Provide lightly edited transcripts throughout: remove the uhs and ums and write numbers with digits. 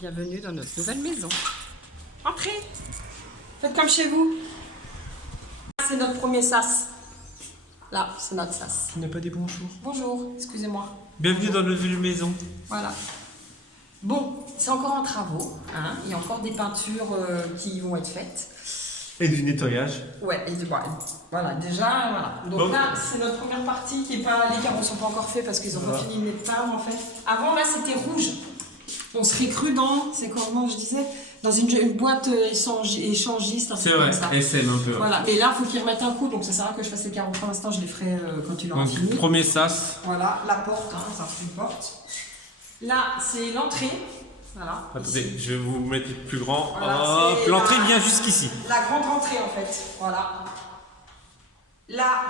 Bienvenue dans notre nouvelle maison. Entrez. Faites comme chez vous. C'est notre premier sas. Là, c'est notre sas. Tu n'as pas dit bonjour. Bonjour, excusez-moi. Bienvenue dans notre nouvelle maison. Voilà. Bon, c'est encore en travaux. Hein. Il y a encore des peintures qui vont être faites. Et du nettoyage. Ouais, et voilà, déjà, voilà. Donc bon. là, c'est notre première partie qui est pas... Les carreaux ne sont pas encore faits parce qu'ils n'ont pas fini de les peindre en fait. Avant, là, c'était rouge. On serait cru dans, c'est comment je disais, dans une boîte échangiste. C'est vrai, SM un peu. Voilà, et là, il faut qu'ils remettent un coup, donc ça sert à rien que je fasse les carreaux. Pour l'instant, je les ferai quand il aura fini. Premier sas. Voilà, la porte, hein, ça fait une porte. Là, c'est l'entrée. Voilà. Attendez, ici. je vais vous mettre plus grand. Voilà, hop, l'entrée vient jusqu'ici. La grande entrée en fait, voilà. Là,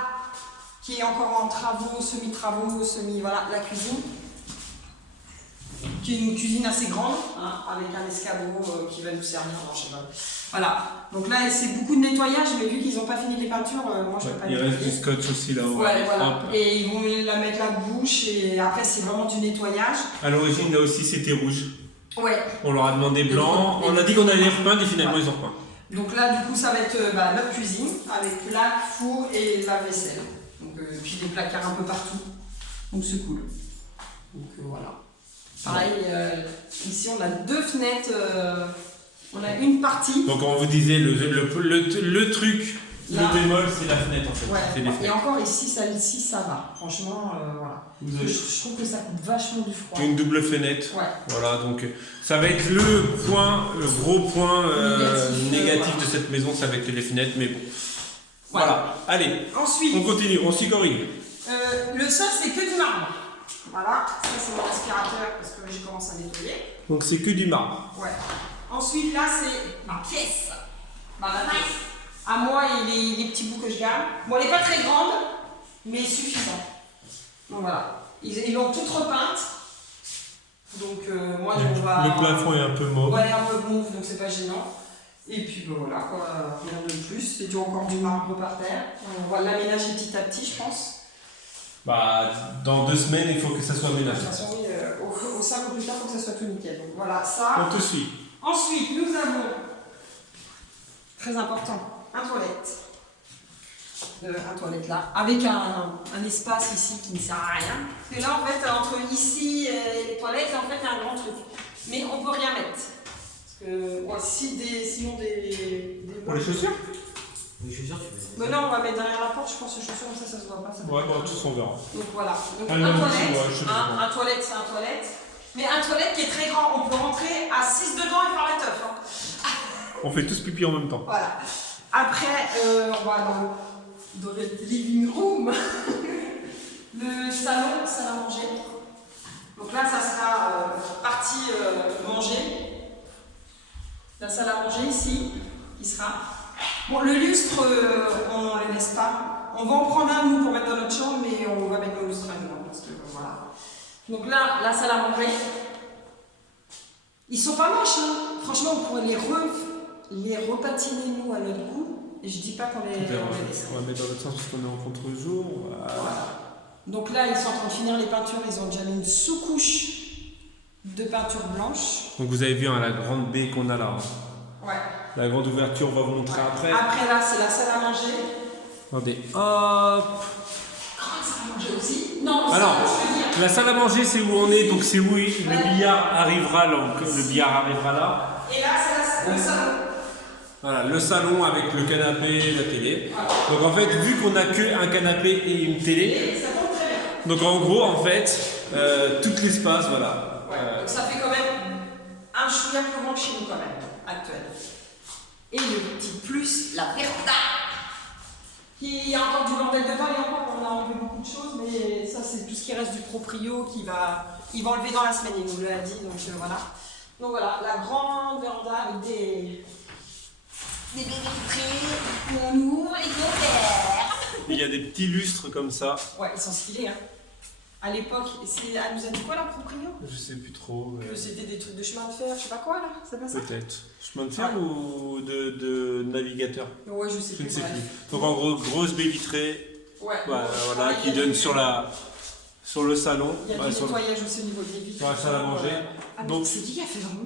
qui est encore en travaux, semi-travaux, voilà, la cuisine. Qui est une cuisine assez grande, hein, avec un escabeau qui va nous servir dans chez nous. Voilà, donc là c'est beaucoup de nettoyage, mais vu qu'ils n'ont pas fini les peintures, moi je ne peux pas Il nettoyer. reste du scotch aussi là-haut. Ouais, voilà. Hop. Et ils vont la mettre la bouche, et après c'est vraiment du nettoyage. À l'origine, là aussi, c'était rouge. Ouais. On leur a demandé blanc. On a dit qu'on allait les repeindre et finalement, ils ont repeint. Donc là, du coup, ça va être notre cuisine avec plaque, four et lave-vaisselle. Donc, puis des placards un peu partout. Donc c'est cool. Donc voilà. Pareil, ici on a deux fenêtres. On a une partie. Donc, on vous disait, le truc, Là. le bémol, c'est la fenêtre en fait. Ouais. C'est les Et fenêtres. encore ici, celle-ci, ça va. Franchement, voilà. Vous avez Je trouve que ça coupe vachement du froid. une double fenêtre. Ouais. Voilà, donc ça va être le gros point négatif voilà. de cette maison, ça va être les fenêtres, mais bon. Voilà, allez, Ensuite, on continue, on s'y corrige. le sol, c'est que du marbre. Voilà, ça c'est mon aspirateur parce que j'ai commencé à nettoyer. Donc c'est que du marbre. Ouais. Ensuite, là, c'est ma pièce. Ma pièce. À moi et les petits bouts que je garde. Bon, elle n'est pas très grande, mais suffisante. Donc voilà. Ils l'ont toute repeinte. Donc moi, on va... Le plafond est un peu mauve. Ouais, un peu mauve, donc c'est pas gênant. Et puis ben, voilà, quoi, rien de plus. C'est encore du marbre par terre. On va l'aménager petit à petit, je pense. Bah, dans 2 semaines, il faut que ça soit De toute aménagé. façon, oui, au 5 ou plus tard, il faut que ça soit tout nickel. Donc voilà, ça. On te suit. Ensuite, nous avons, très important, un toilette. Un toilette là, avec un espace ici qui ne sert à rien. Parce que là, en fait, entre ici et les toilettes, en fait, il y a un grand truc. Mais on peut rien mettre. Parce que ouais, si on des Pour les chaussures? Les chaussures, tu veux. mais non, on va mettre derrière la porte, je pense, les chaussures, comme ça se voit pas. Ça Ouais, bon, tous on verra. Donc voilà. Donc Ah, un non, toilette, ouais, je sais pas. un toilette, c'est un toilette. Mais un toilette qui est très grand, on peut rentrer à 6 dedans et faire la teuf. Hein. On fait tous pipi en même temps. Voilà. Après, on va dans le living room. Le salon, salle à manger. Donc là, ça sera partie manger. La salle à manger ici, qui sera. Bon, le lustre, on ne le laisse pas. On va en prendre un, nous, pour mettre dans notre chambre, mais on va mettre le lustre à nous, parce que voilà. Donc là, la salle à manger. Ils sont pas moches, hein. Franchement, on pourrait les repatiner, nous, à notre goût. Et je dis pas qu'on les laisse. On va mettre dans l'autre sens parce qu'on est en contre-jour. Voilà. Donc là, ils sont en train de finir les peintures. Ils ont déjà mis une sous-couche de peinture blanche. Donc vous avez vu hein, la grande baie qu'on a là. Hein. Ouais. La grande ouverture, on va vous montrer après. Après là, c'est la salle à manger. Attendez, hop. Grande salle à manger aussi. Non, Alors, je veux dire. la salle à manger, c'est où on est, donc c'est où le billard arrivera là. Le billard arrivera là. Et là, c'est le salon. Voilà, le salon avec le canapé et la télé. Donc en fait, vu qu'on n'a qu'un canapé et une télé, Et ça tombe très bien. donc en gros, en fait, tout l'espace, voilà. Ouais. Donc ça fait quand même un chouïa plus grand que chez nous quand même, actuel. Et le petit plus, la véranda. Il y a encore du bordel dedans, et encore on a enlevé beaucoup de choses, mais ça c'est tout ce qui reste du proprio il va enlever dans la semaine, il nous l'a dit, donc voilà. Donc voilà, la grande véranda avec des bébés vitrées, où on ouvre les verres. Il y a des petits lustres comme ça. Ouais, ils sont stylés, hein. À l'époque, elle nous a dit quoi la proprio? Je sais plus trop. Que c'était des trucs de chemin de fer, je sais pas quoi là, c'est pas ça? Peut-être. Chemin de fer ou de navigateur? Ouais, je sais Je ne plus. sais bref. plus. Donc en gros, grosse baie vitrée, Ouais. voilà, qui donne sur la sur le salon. Il y a Ouais, du sur, nettoyage aussi au niveau des vitres. sur la salle à manger. Ah, Donc- donc c'est qui qui a fait vraiment?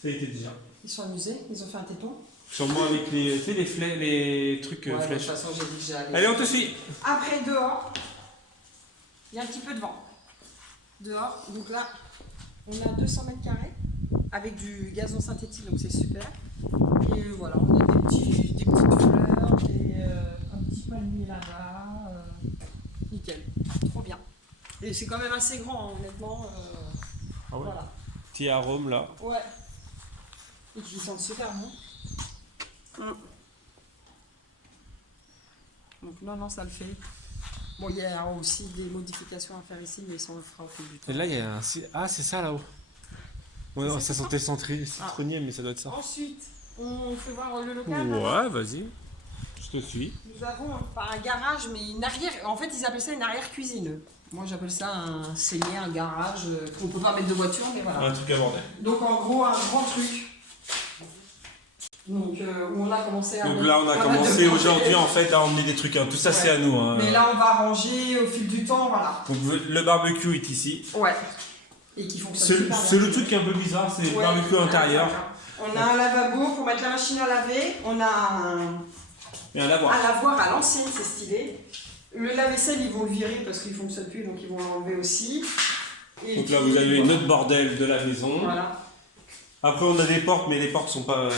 Ça a été déjà. Ils sont amusés, ils ont fait un téton. Sûrement avec les, tu sais, les trucs Ouais, de toute flèches. façon, j'ai dit que j'allais. Allez, on te suit. Après, dehors, il y a un petit peu de vent. Dehors, donc là, on a 200 mètres carrés avec du gazon synthétique, donc c'est super. Et voilà, on a des petites fleurs, un petit palmier là-bas. Nickel, trop bien. Et c'est quand même assez grand, hein, honnêtement. Ah ouais. Voilà. Petit arôme là. Ouais. Et qui sentent super bon. Donc non, ça le fait. Bon, il y a aussi des modifications à faire ici, mais ça on le fera au fil du temps. Et là, il y a un. Ah, c'est ça là-haut. Ouais, ça sentait citronnier, mais ça doit être ça. Ensuite, on fait voir le local. Ouais, vas-y. Je te suis. Nous avons pas un garage, mais une arrière. En fait, ils appellent ça une arrière-cuisine. Moi, j'appelle ça un cellier, un garage. On peut pas mettre de voiture, mais voilà. Un truc à bordel. Donc, en gros, un grand truc. Donc, où on a commencé à. Donc mettre là, on a pas mal de commencé plancher. aujourd'hui en fait à emmener des trucs. Hein. Tout ça, c'est à nous. Hein. Mais là, on va ranger au fil du temps, voilà. Donc le barbecue est ici. Ouais. Et qui fonctionne super bien. C'est le truc qui est un peu bizarre, c'est le Ouais. barbecue intérieur. On a un lavabo pour mettre la machine à laver. On a Et un lavoir. un lavoir à l'ancienne, c'est stylé. Le lave-vaisselle, ils vont le virer parce qu'il ne fonctionne plus, donc ils vont l'enlever aussi. Et Donc là, puis, vous avez voilà. notre bordel de la maison. Voilà. Après, on a des portes, mais les portes sont pas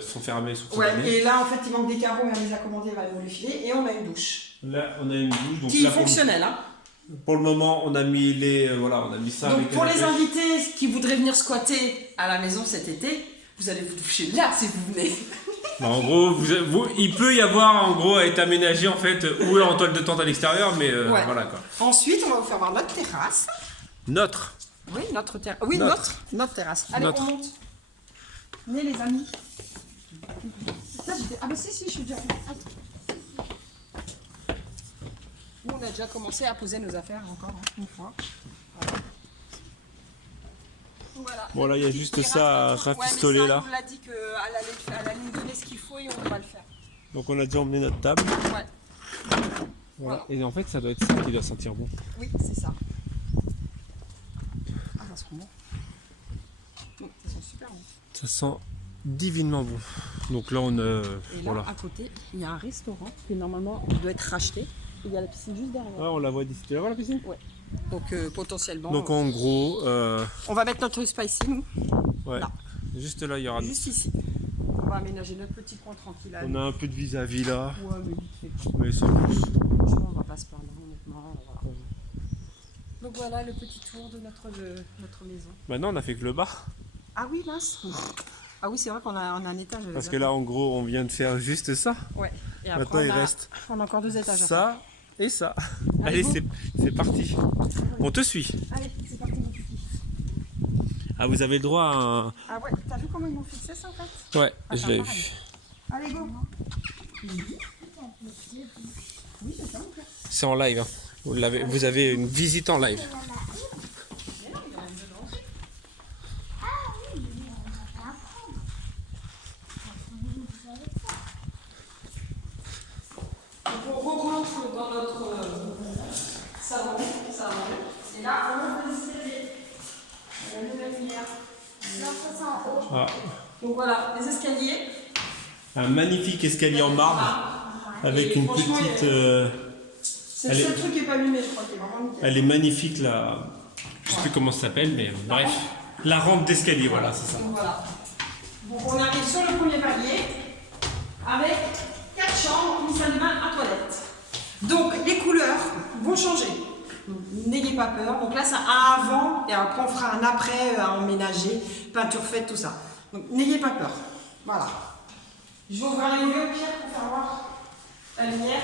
sont fermées. Sont Ouais, condamnées. et là, en fait, il manque des carreaux, mais elle les a commandés, elle va nous les filer. Et on a une douche. Là, on a une douche. Donc Qui là, est fonctionnelle, hein. pour le moment, on a mis les voilà, on a mis ça. Donc avec pour les canapé. invités qui voudraient venir squatter à la maison cet été, vous allez vous doucher là si vous venez. En gros, il peut y avoir en gros à être aménagé en fait ou en toile de tente à l'extérieur, mais Ouais. voilà quoi. Ensuite, on va vous faire voir notre terrasse. Notre. Oui, notre terrasse. Oui, Notre. notre terrasse. Allez, Notre. on monte. Venez les amis. Ça, ah bah si, je suis déjà. Attends. Nous, on a déjà commencé à poser nos affaires encore une fois. Voilà. Bon là, il y a Petite juste terrasse, ça à ouais, mais rafistoler ça, là. On l'a dit qu'elle allait nous donner ce qu'il faut et on va le faire. Donc on a déjà emmené notre table. Ouais. Voilà. Et en fait, ça doit être ça qui doit sentir bon. Oui, c'est ça. Ah, ça sent bon. Donc, ça sent super bon. Ça sent divinement bon. Donc là, on a Et là, voilà. à côté, il y a un restaurant qui normalement doit être racheté. Et il y a la piscine juste derrière. Ah, on la voit d'ici. Tu la vois la piscine? Donc potentiellement. Donc en gros, on va mettre notre spicy, nous, ouais. là. Juste là, il y aura. Juste ici. On va aménager notre petit coin tranquille. On a un peu de vis-à-vis là, Ouais, mais vite fait. mais sans plus. Franchement, on va pas se plaindre, honnêtement. Voilà. Donc voilà le petit tour de notre maison. Maintenant, on a fait que le bas. Ah oui, mince. Ah oui, c'est vrai qu'on a un étage. Parce que là, en gros, on vient de faire juste ça. Ouais. Et Maintenant, il reste on a encore 2 étages. à faire. ça et ça. Allez, Allez, go. c'est parti. On te suit. Allez, c'est parti, mon petit. Ah, vous avez le droit à un. Ah ouais, t'as vu comment ils m'ont fixé ça en fait? Ouais, Ah, je c'est l'ai pareil. vu. Allez, go. Oui, c'est ça, mon cœur. C'est en live. Hein. Vous avez une visite en live. Mais non, il y en a une dedans. Donc on rentre dans notre salon. Et là, on ouvre les escaliers. On a une nouvelle lumière. Ah, Donc voilà, les escaliers. un magnifique escalier en marbre avec Et une franchement, petite. C'est le Elle seul est- truc qui est pas allumé, je crois, qui est vraiment nickel. Elle est magnifique là. Je sais plus comment ça s'appelle, mais bref. La rampe d'escalier, voilà, c'est ça. Donc voilà. Donc on arrive sur le premier palier avec 4 chambres, une salle de bain, un toilette. Donc les couleurs vont changer. Donc, n'ayez pas peur. Donc là c'est un avant et après on fera un après à emménager, peinture faite, tout ça. Donc n'ayez pas peur. Voilà. Je vais ouvrir les volets au pire pour faire voir la lumière.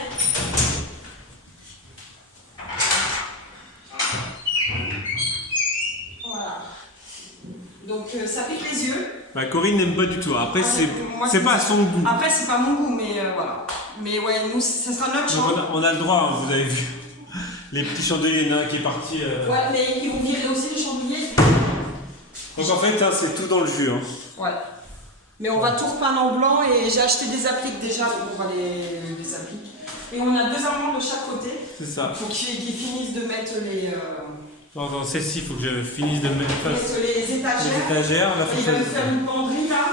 Voilà. Donc ça pique les yeux. Bah, Corinne n'aime pas du tout. Après, Moi, c'est pas à son goût. Après, c'est pas mon goût, mais voilà. Mais ouais, nous, ça sera notre Donc, chambre. on a le droit, hein, vous avez vu. Les petits chandeliers nains qui est parti. Ouais, mais ils vont virer aussi les chandeliers. Donc en fait, hein, c'est tout dans le jus. Hein. Ouais. Mais on va tout repeindre en blanc et j'ai acheté des appliques déjà, donc on va les appliques. Et on a 2 armoires de chaque côté. C'est ça. Il faut qu'ils finissent de mettre les, Dans celle-ci, il faut que je finisse de mettre les étagères. les étagères. Là, Et il va nous faire une penderie là.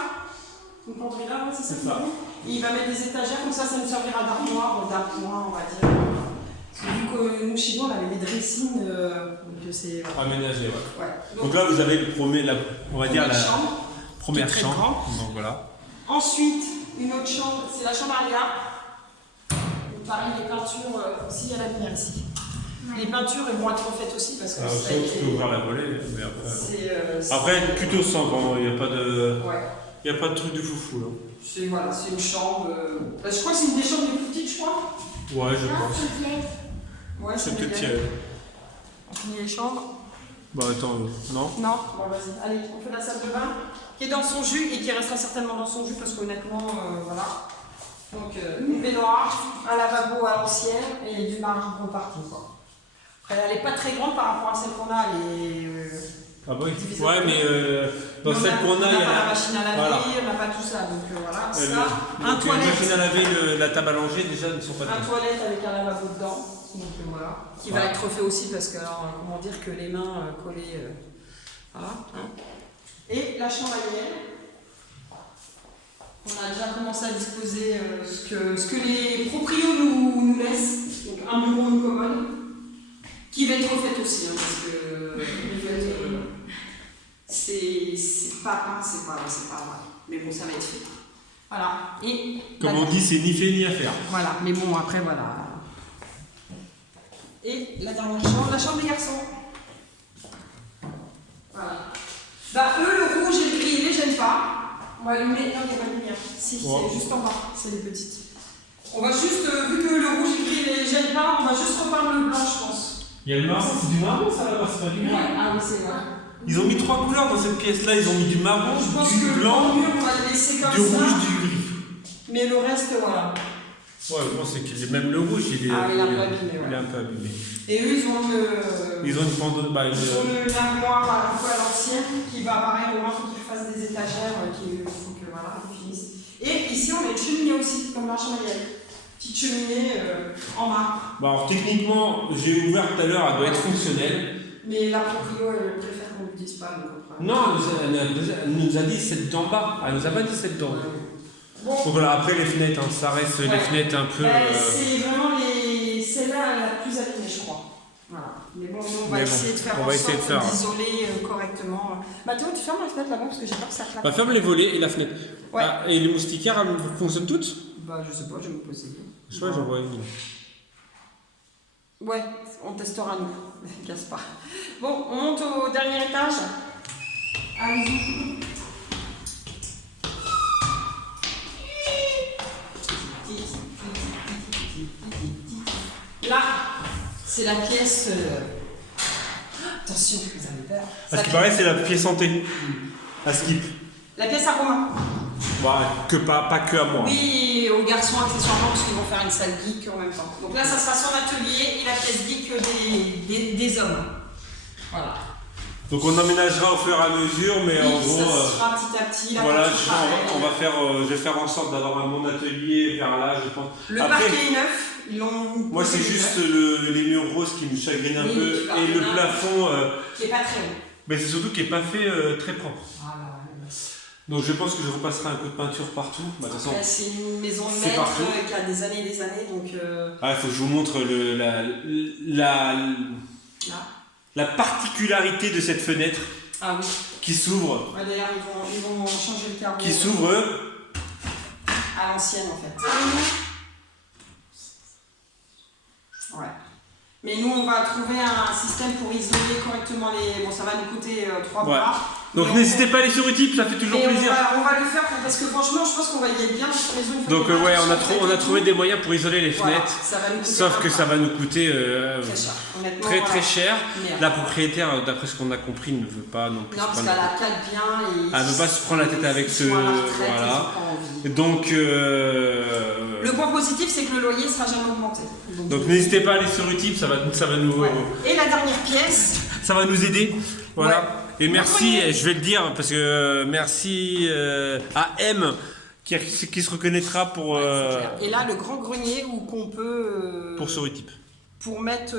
Une penderie là, ouais, c'est ça. Et il va mettre des étagères, comme ça nous servira d'armoire, d'appoint, on va dire. Parce que vu que nous, chez nous, on avait des dressings, donc c'est. Aménagé, ouais. Ouais. Donc là, vous avez le premier, on va dire la chambre. première qui est très chambre. grand. Donc voilà. Ensuite, une autre chambre, c'est la chambre arrière. Pareil, les peintures, aussi, il y a la lumière ici. Les peintures, elles vont être refaites aussi parce que ça a Tu été. peux ouvrir la volée, mais C'est, après, plutôt simple, il n'y a pas de. Ouais. Il n'y a pas de truc de foufou là. C'est voilà, c'est une chambre. Je crois que c'est une des chambres les plus petites, je crois. Ouais, je Non, pense. c'est vieille. Ouais, C'est peut-être légal. On finit les chambres. Bah attends, non. Non, bon vas-y. Allez, on fait la salle de bain qui est dans son jus et qui restera certainement dans son jus parce qu'honnêtement, voilà. Donc une baignoire, un lavabo à l'ancienne et du marbre partout quoi. Après, elle n'est pas très grande par rapport à celle qu'on a, elle est. Ah bah oui. Divisé Ouais, en mais dans celle qu'on a, on il y n'a pas la a. machine à laver, Voilà. on n'a pas tout ça. Donc voilà, ça, Donc, un la toilette. machine à laver, la table à langer, déjà, ne sont pas Un toutes. toilette avec un lavabo dedans, donc voilà, qui va Voilà. être refait aussi parce que, alors, comment dire que les mains collées, voilà. Hein. Et la chambre à miel. On a déjà commencé à disposer ce que les proprios nous laissent, donc un bureau, une commode, qui va être refaite aussi, hein, parce que en fait, c'est pas peint, c'est pas vrai. Mais bon, ça va être fait. Voilà. Et Comme on dit, c'est ni fait ni à faire. voilà, mais bon, après, voilà. Et la dernière chambre, la chambre des garçons. Voilà. Bah, eux, le rouge et le gris, ils les gênent pas. On va allumer. Non, il n'y a pas de lumière. Si, Ouais. c'est juste en bas, c'est les petites. On va juste, vu que le rouge et le gris, ils les gênent pas, on va juste repeindre le blanc, je pense. Il y a le marron, c'est du marron ça là-bas, c'est pas du Ouais, gris. ah oui, c'est vrai. Ils ont mis 3 couleurs dans cette pièce-là, ils ont mis du marron, Je pense du que blanc, le mur, on va le laisser comme du ça. rouge, du gris. Mais le reste, voilà. Ouais, bon, c'est que même le rouge, il est, Ah, il est un peu abîmé, ouais. il est un peu abîmé. Et eux, ils ont Ils ont une pente bah, Ils ont une armoire un peu à l'ancienne qui va pareil, au moins il faut qu'ils fassent des étagères, qu'il faut que voilà, ils finissent. Et ici on a une cheminée aussi, comme la chambre à miel. Petite cheminée en marbre. Bah, alors techniquement, j'ai ouvert tout à l'heure, elle doit être fonctionnelle. Mais la proprio, elle préfère qu'on ne le dise pas. Donc, après. Non, elle nous a dit celle d'en bas, elle nous a pas dit celle d'en haut. Bon, Donc voilà, après les fenêtres, hein, ça reste les Ouais. fenêtres un peu. c'est vraiment celle-là la plus abîmée, je crois. Voilà. Mais bon, nous, on va Mais bon, essayer de faire on en va essayer de sorte faire. d'isoler correctement. Mathéo, tu fermes la fenêtre là-bas parce que j'ai peur que ça claque. Bah, ferme les volets et la fenêtre. Ouais. Ah, et les moustiquaires, elles fonctionnent toutes? Bah, je sais pas, je vais me poser. Je sais pas, j'en vois une. Ouais, on testera nous. Casse pas. Bon, on monte au dernier étage. Allez-y. Là, c'est la pièce. Attention, vous avez peur. À ce qui paraît, c'est la pièce santé. À Skip. La pièce à Romain. Bah, pas que à moi. Oui, aux garçons accessoirement, parce qu'ils vont faire une salle geek en même temps. Donc là, ça sera son atelier et la pièce geek des hommes. Voilà. Donc on aménagera au fur et à mesure, mais en Oui, gros. ça sera petit à petit. La Voilà, peinture pareil. on va faire, je vais faire en sorte d'avoir mon atelier vers là, je pense. Le Après, parquet est neuf. Ils l'ont. moi, c'est juste les murs roses qui me chagrinent un Oui, peu tu vas et le bien. plafond, Qui est pas très haut. mais c'est surtout qui n'est pas fait très propre. Voilà. Donc je pense que je repasserai un coup de peinture partout. Bah, de toute façon, C'est une maison de c'est maître partout. qui a des années et des années, donc. il faut que je vous montre la particularité de cette fenêtre Ah oui. qui s'ouvre, Ouais, d'ailleurs, ils vont changer le carreau. qui s'ouvre. À l'ancienne, en fait. Ouais. Mais nous, on va trouver un système pour isoler correctement les. Bon, ça va nous coûter 3 Ouais. bras. Donc Mais n'hésitez pas à aller sur Utip, ça fait toujours Et plaisir. on va le faire parce que franchement, je pense qu'on va y aller bien dans cette maison. une fois Donc qu'on ouais, tout on a fait. trouvé des moyens pour isoler les Voilà, fenêtres. ça va nous coûter Sauf un que ça bras. va nous coûter Très cher. Honnêtement, très voilà. cher. Merde. La propriétaire, d'après ce qu'on a compris, ne veut pas non plus Non, se parce prendre qu'elle la la cale bien et. Elle veut pas se prendre la tête avec ce- Ils sont à la retraite, voilà. ils ont pas envie. Donc, Le point positif, c'est que le loyer sera jamais augmenté. donc n'hésitez pas à aller sur Utip, ça va nous, Ouais. Et la dernière pièce. ça va nous aider. Voilà. Ouais. Et merci, Ouais. et je vais le dire parce que merci à M qui se reconnaîtra pour, c'est clair. Et là, le grand grenier où qu'on peut... pour Soritype. Pour mettre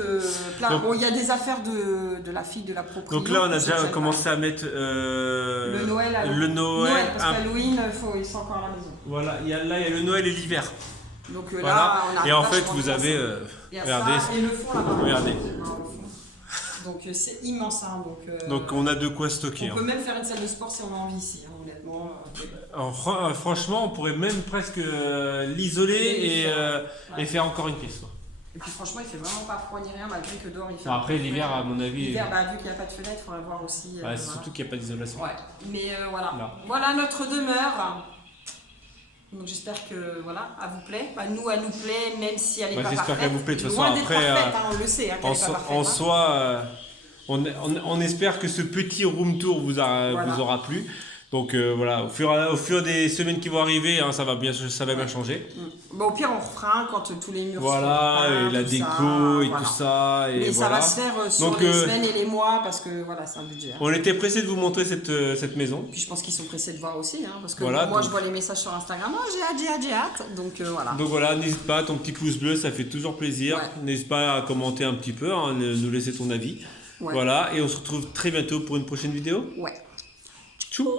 plein. Donc- Bon, il y a des affaires de la fille de la propriétaire. Donc là, on a déjà commencé à mettre le Noël. Alors. le Noël. Parce qu'Halloween, ils sont encore à la maison. Voilà, il y a le Noël et l'hiver. Donc Voilà. là, on a Et en fait, vachement vous de avez, place. Il y a regardez, ça et le fond là-bas. regardez. Le fond. Donc c'est immense. Hein, Donc on a de quoi stocker. on peut même faire une salle de sport si on a envie ici, hein, honnêtement. Alors, franchement, on pourrait même presque l'isoler et faire encore une pièce. Quoi. Et puis franchement, il fait vraiment pas froid ni rien, malgré que dehors il fait. Alors, après, l'hiver, à mon avis. L'hiver, vu qu'il n'y a pas de fenêtre, il faudrait voir aussi. Ouais, voilà. surtout qu'il n'y a pas d'isolation. Ouais, mais voilà. Là. Voilà notre demeure. Donc j'espère que voilà, elle vous plaît. Bah, nous, elle nous plaît, même si elle n'est pas parfaite. J'espère qu'elle vous plaît de toute façon. Loin d'être Après, parfaite, hein, on le sait, hein, qu'elle est pas parfaite, en hein. soi, on espère que ce petit room tour vous aura plu. Donc voilà, au fur des semaines qui vont arriver, hein, ça va bien changer. Bon, au pire, on refera un quand tous les murs Voilà, seront et la tout déco ça, et voilà. tout ça. Et Mais voilà. ça va se faire sur Donc, les semaines et les mois parce que voilà, c'est un budget. Hein. On était pressé de vous montrer cette maison. Puis je pense qu'ils sont pressés de voir aussi, hein, parce que Voilà, moi donc- je vois les messages sur Instagram, oh, j'ai hâte. Donc voilà. Donc voilà, n'hésite pas, ton petit pouce bleu, ça fait toujours plaisir. Ouais. N'hésite pas à commenter un petit peu, hein, nous laisser ton avis. Ouais. Voilà, et on se retrouve très bientôt pour une prochaine vidéo. Ouais. Tchou.